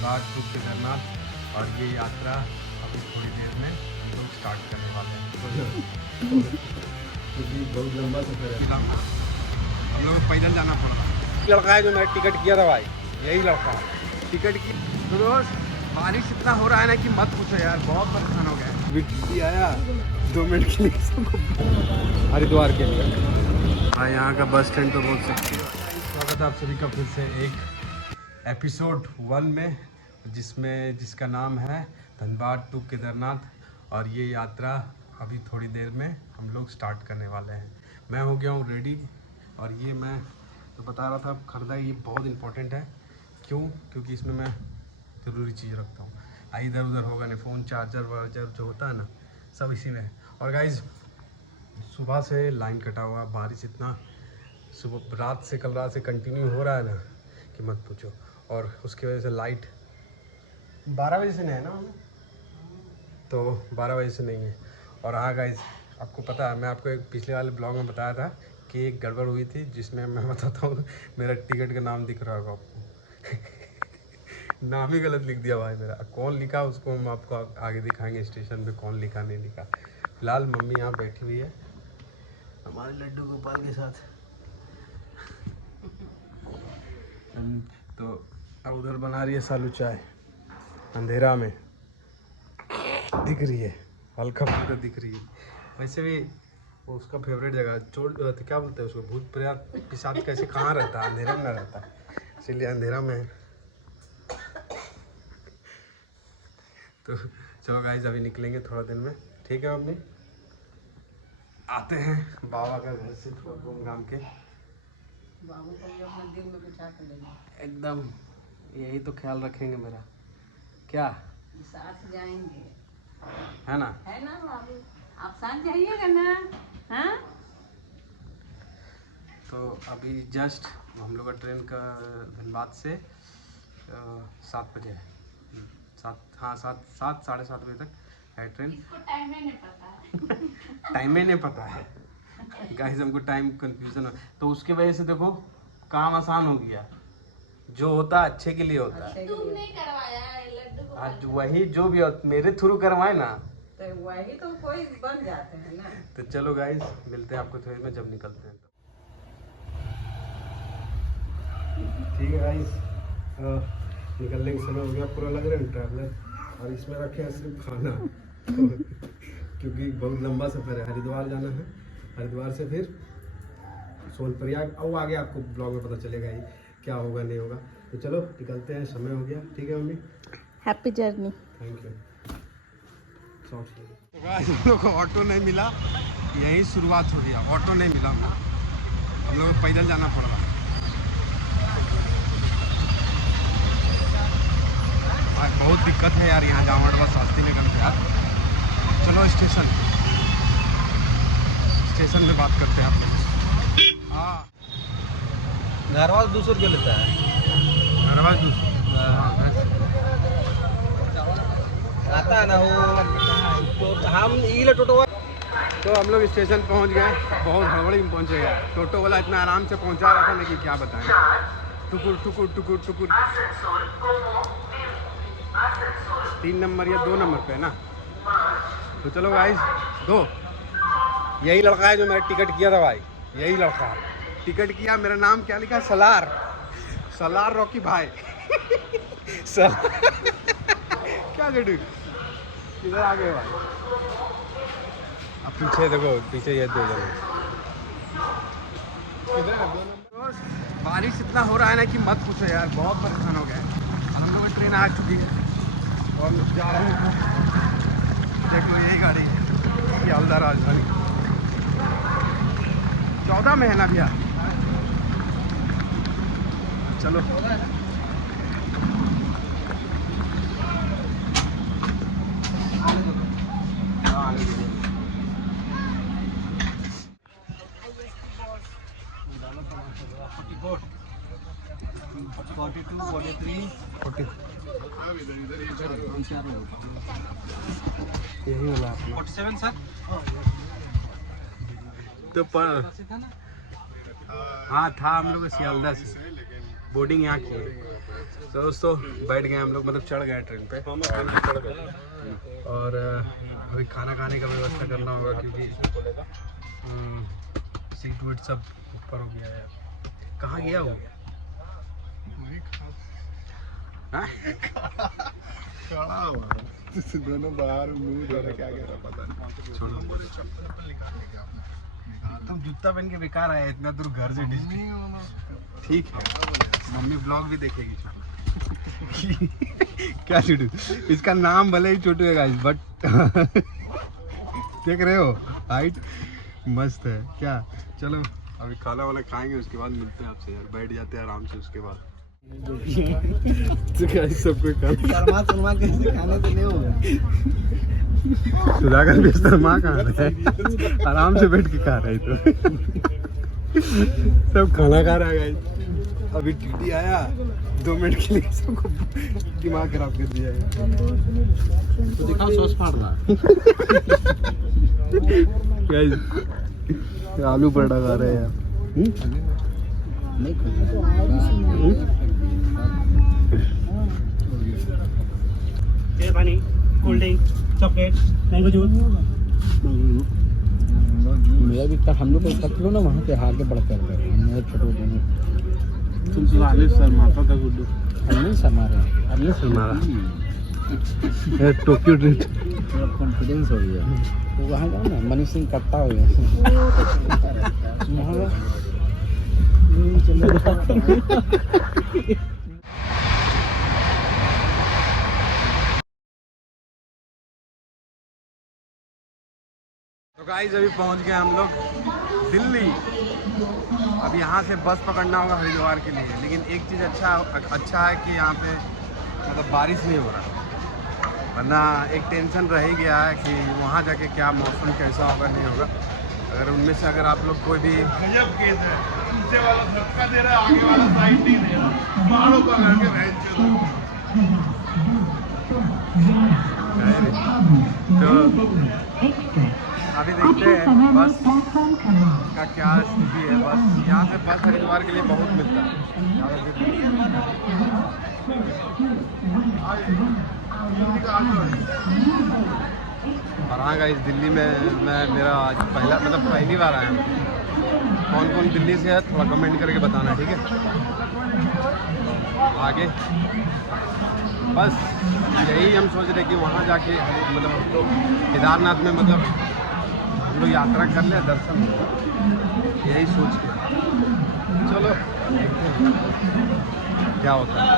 Dhanbad to Kedarnath, और ये यात्रा अभी थोड़ी देर में हम लोग स्टार्ट करने वाले हैं। क्योंकि बहुत लंबा सफर है। हम लोग को पैदल जाना पड़ रहा है। लड़का है जो मैंने टिकट किया था भाई, यही लड़का है टिकट की। तो दोस्त बारिश इतना हो रहा है ना कि मत पूछो यार, बहुत परेशान हो गया। आया 2 मिनट के लिए हरिद्वार के लिए। हाँ, यहाँ का बस स्टैंड तो बहुत सही है। स्वागत है आप सभी का फिर से एक एपिसोड 1 में, जिसका नाम है धनबाद टू केदारनाथ, और ये यात्रा अभी थोड़ी देर में हम लोग स्टार्ट करने वाले हैं। मैं हो गया हूँ रेडी, और ये मैं तो बता रहा था खरीदा, ये बहुत इंपॉर्टेंट है। क्योंकि इसमें मैं ज़रूरी चीज़ रखता हूँ। इधर उधर होगा नहीं, फ़ोन चार्जर वार्जर जो होता है ना, सब इसी में है। और गाइज सुबह से लाइन कटा हुआ, बारिश इतना सुबह कल रात से कंटिन्यू हो रहा है ना कि मत पूछो। और उसकी वजह से लाइट 12 बजे से नहीं है ना, तो 12 बजे से नहीं है। और हाँ गाइज, आपको पता है, मैं आपको एक पिछले वाले ब्लॉग में बताया था कि एक गड़बड़ हुई थी, जिसमें मैं बताता हूँ। मेरा टिकट का नाम दिख रहा होगा आपको। नाम ही गलत लिख दिया भाई मेरा। कौन लिखा उसको हम आपको आगे दिखाएंगे स्टेशन पे, कौन लिखा नहीं लिखा। फिलहाल मम्मी यहाँ बैठी हुई है हमारे लड्डू गोपाल के साथ। तो अब उधर बना रही है सालू चाय, अंधेरा में दिख रही है, हल्का फुल्का दिख रही है। वैसे भी वो उसका फेवरेट जगह क्या बोलते हैं उसको, भूत प्रेत पिशाच कैसे कहाँ रहता है, अंधेरा में ना रहता है, इसीलिए अंधेरा में है। तो चलो गाइस, अभी निकलेंगे थोड़ा दिन में, ठीक है मम्मी। आते हैं बाबा का घर से घूम घाम के। बाबू को भी अपने दिल में बिठा कर लेंगे, एकदम यही तो ख्याल रखेंगे मेरा, क्या साथ जाएंगे, है ना बाबू, आप साथ जाइएगा ना। हाँ, तो अभी जस्ट हम लोग का ट्रेन का धनबाद से 7 बजे है, 7 साढ़े 7 बजे तक है ट्रेन। इसको टाइम नहीं पता है। टाइम ही नहीं पता है गाइस, हमको टाइम कंफ्यूजन है। तो उसकी वजह से देखो काम आसान हो गया, जो होता है अच्छे के लिए होता है। तुम नहीं करवाया है लड्डू को, आज वही जो भी मेरे थ्रू करवाए ना, तो वही तो कोई बन जाते हैं ना। तो चलो गाइस, मिलते हैं आपको थोड़ी में जब निकलते हैं। ठीक है गाइस, निकलने का समय हो गया, पूरा लग रहा है ट्रैवलर, और इसमें रखे हैं सिर्फ खाना। क्योंकि बहुत लंबा सफ़र है, हरिद्वार जाना है, हरिद्वार से फिर सोनप्रयाग, और आगे आपको ब्लॉग में पता चलेगा ही क्या होगा नहीं होगा। तो चलो निकलते हैं, समय हो गया। ठीक है mummy, happy journey. Thank you. हम लोग को ऑटो नहीं मिला, यही शुरुआत हो गया, ऑटो नहीं मिला, हम लोग को पैदल जाना पड़ रहा है। बहुत दिक्कत है यार, यहाँ जामड़ बस शास्त्री नगर पे यार। चलो स्टेशन में बात करते हैं आप। हाँ, घरवास 200 रुपये लेता है। घरवास 200 आता है ना वो, तो हम ये टोटो। तो हम लोग स्टेशन पहुँच गए, बहुत हड़बड़ी में पहुँचे गए। टोटो वाला इतना आराम से पहुँचा रहा था, लेकिन क्या बताएं, टुकुर टुकुर टुकुर टुकुर। 3 नंबर या 2 नंबर पे है ना। तो चलो गाइस, यही लड़का है जो मैंने टिकट किया था भाई, यही लड़का है टिकट किया। मेरा नाम क्या लिखा है, सलार रॉकी भाई। क्या जडू किधर आ गए भाई। अब पीछे देखो, पीछे ये 2 जने। बारिश इतना हो रहा है ना कि मत पूछो यार, बहुत परेशान हो गए। हम लोग की ट्रेन आ चुकी है और जा रहे हैं। देखो यही गाड़ी है, सियालदह राजधानी। 14 में है ना भैया, चलो। यही वाला अपना 47 सर। तो हाँ था, हम लोग सियालदह से बोर्डिंग यहाँ की है। तो दोस्तों बैठ गए हम लोग, मतलब चढ़ गए ट्रेन पे और अभी खाना खाने का व्यवस्था करना होगा क्योंकि सीट वीट सब ऊपर हो गया है। कहाँ गया वो? दोनों बाहर मुंह धोने क्या कह रहा पता नहीं। तुम जूता पहन के बेकार आए इतना दूर घर से ठीक है, मम्मी ब्लॉग भी देखेगी। क्या छोटू, इसका नाम भले ही छोटू है गाइस बट देख रहे हो हाइट मस्त है क्या। चलो अभी खाना वाला खाएंगे उसके बाद मिलते हैं आपसे यार, बैठ जाते हैं आराम से उसके बाद। तो गाइस सब कोई शर्मा कैसे खाने से नहीं होगा। सुधाकर बिस्तर माँ कहाँ रहे, आराम से बैठ के खा रहे तो सब खाना खा रहा है गाइस। अभी टीटी आया 2 मिनट के लिए सबको दिमाग खराब कर दिया है। तो दिखाओ सॉस फाड़ रहा गाइस आलू पराठा खा रहे हैं यार। पानी, cold drink, chocolate, mango juice. मेरा भी हम लोग को पकड़ो ना वहाँ से आगे बढ़ते हैं मेरे छोटे दोनों। तुम तो आले शर्माता था गुड्डू। हमने समारे हमने हमारा टोक्यो ड्रिफ्ट कॉन्फिडेंस हो गया। तो वहाँ जाओ ना मनी सिंह कट्टा हो गया। तो गाइस अभी पहुंच गए हम लोग दिल्ली। अब यहाँ से बस पकड़ना होगा हरिद्वार के लिए, लेकिन एक चीज़ अच्छा है कि यहाँ पे मतलब बारिश नहीं हो रहा, वरना एक टेंशन रह ही गया है कि वहाँ जाके क्या मौसम कैसा होगा नहीं होगा। अगर उनमें से अगर आप लोग कोई भी केस है, पीछे वाला धक्का दे रहा है, आगे वाला साइड नहीं दे रहा, पहाड़ों पर लड़के बहन चलो। तो अभी देखते हैं बस का क्या स्थिति है। बस यहाँ से बस हरिद्वार के लिए बहुत मिलता है और हाँ गाइस दिल्ली में मेरा आज पहली बार आया हूँ। कौन कौन दिल्ली से है थोड़ा कमेंट करके बताना, ठीक है। आगे बस यही हम सोच रहे कि वहाँ जाके मतलब केदारनाथ में मतलब हम लोग यात्रा कर ले, दर्शन हो, यही सोच के। चलो देखते हैं क्या होता है।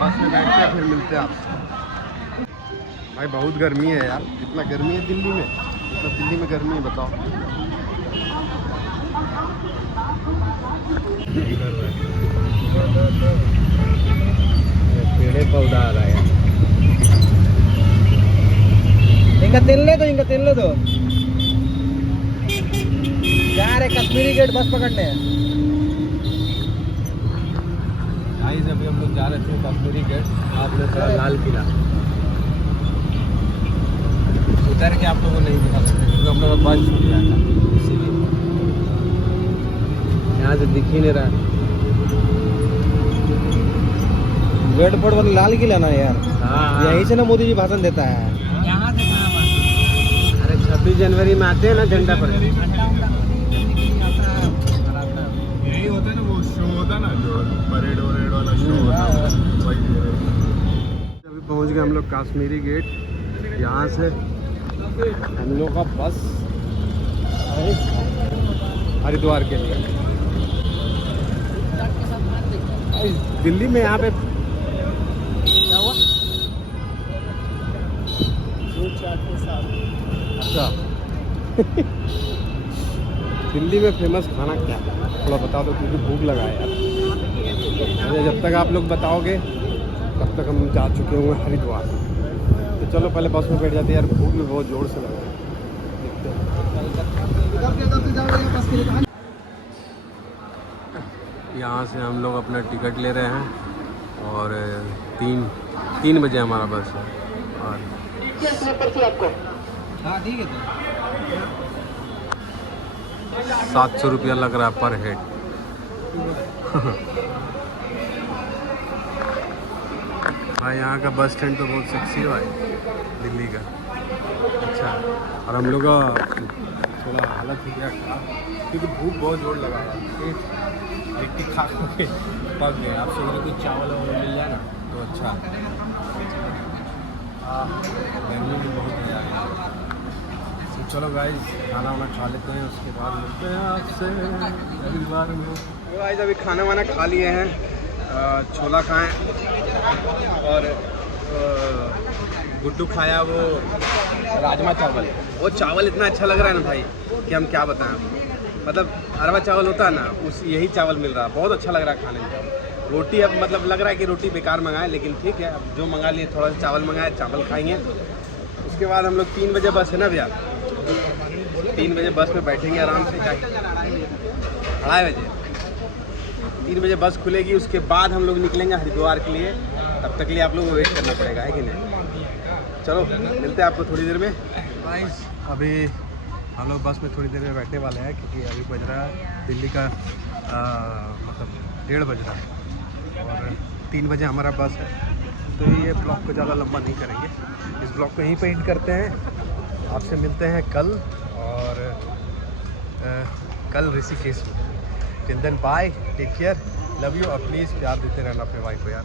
बस में बैठते हैं फिर मिलते हैं आपसे। भाई बहुत गर्मी है यार, इतना गर्मी है दिल्ली में, इतना दिल्ली में गर्मी है बताओ। पेड़े पौधा आ रहा है। इनका तेल ले दो जा रहे कश्मीरी गेट बस पकड़ने। गाइस अभी हम लोग जा रहे थे कश्मीरी गेट, आपने थोड़ा लाल किला उतर के आप लोगों को नहीं दिखा सकते क्योंकि हम लोग का बस छूट गया था, इसीलिए यहाँ से दिख ही नहीं रहा। गेट पर वाला लाल किला ना यार, हाँ यहीं से ना मोदी जी भाषण देता है। यहाँ से कहाँ बात? अरे 26 जनवरी में आते हैं ना झंडा पर। यही होता है ना वो शो होता ना जो परेड वाला शो होता है वही। अभी पहुंच गए हम लोग कश्मीरी गेट। यहाँ से हम लोग का बस हरिद्वार के लिए। दिल्ली में यहाँ पे क्या हुआ? अच्छा दिल्ली में फेमस खाना क्या है थोड़ा बता दो क्योंकि भूख लगा है यार। जब तक आप लोग बताओगे तब तक हम जा चुके हुए हरिद्वार। तो चलो पहले बस में बैठ जाते हैं यार, भूख भी बहुत ज़ोर से लगा है। यहाँ से हम लोग अपना टिकट ले रहे हैं और 3 बजे हमारा बस है और हाँ ठीक है। 700 रुपया लग रहा है पर हेड। भाई यहाँ का बस स्टैंड तो बहुत सेक्सी है भाई, दिल्ली का। अच्छा, और हम लोग का थोड़ा हालत हो गया खराब क्योंकि भूख बहुत जोर लगा है, लिट्टी खा के पक गए। आप सोच रहे कुछ चावल वावल मिल जाए ना तो अच्छा। गर्मी भी बहुत है यार। तो चलो गाइस खाना वाना खा लेते हैं, उसके बाद मिलते हैं आपसे अगली बार में। तो गाइस अभी खाना वाना खा लिए हैं, छोला खाएं और गुड्डू खाया वो राजमा चावल। वो चावल इतना अच्छा लग रहा है ना भाई कि हम क्या बताएं आपको। मतलब अरवा चावल होता है ना, उस यही चावल मिल रहा है, बहुत अच्छा लग रहा है खाने में। रोटी अब मतलब लग रहा है कि रोटी बेकार मंगाए, लेकिन ठीक है अब जो मंगा लिए, थोड़ा सा चावल मंगाए, चावल खाएंगे। उसके बाद हम लोग 3 बजे बस है ना भैया, 3 बजे बस में बैठेंगे आराम से। 2:30 बजे 3 बजे बस खुलेगी, उसके बाद हम लोग निकलेंगे हरिद्वार के लिए। तब तक के लिए आप लोगों को वेट करना पड़ेगा, है कि नहीं? चलो मिलते हैं आपको थोड़ी देर में। गाइस अभी हम लोग बस में थोड़ी देर में बैठने वाले हैं क्योंकि अभी बज रहा है दिल्ली का मतलब 1:30 बज रहा है और 3 बजे हमारा बस है। तो ये ब्लॉग को ज़्यादा लंबा नहीं करेंगे, इस ब्लॉग को यहीं पे एंड करते हैं। आपसे मिलते हैं कल, और कल ऋषिकेश में। Till then bye, take care, love you, और प्लीज़ प्यार देते रहना अपने भाई को यार।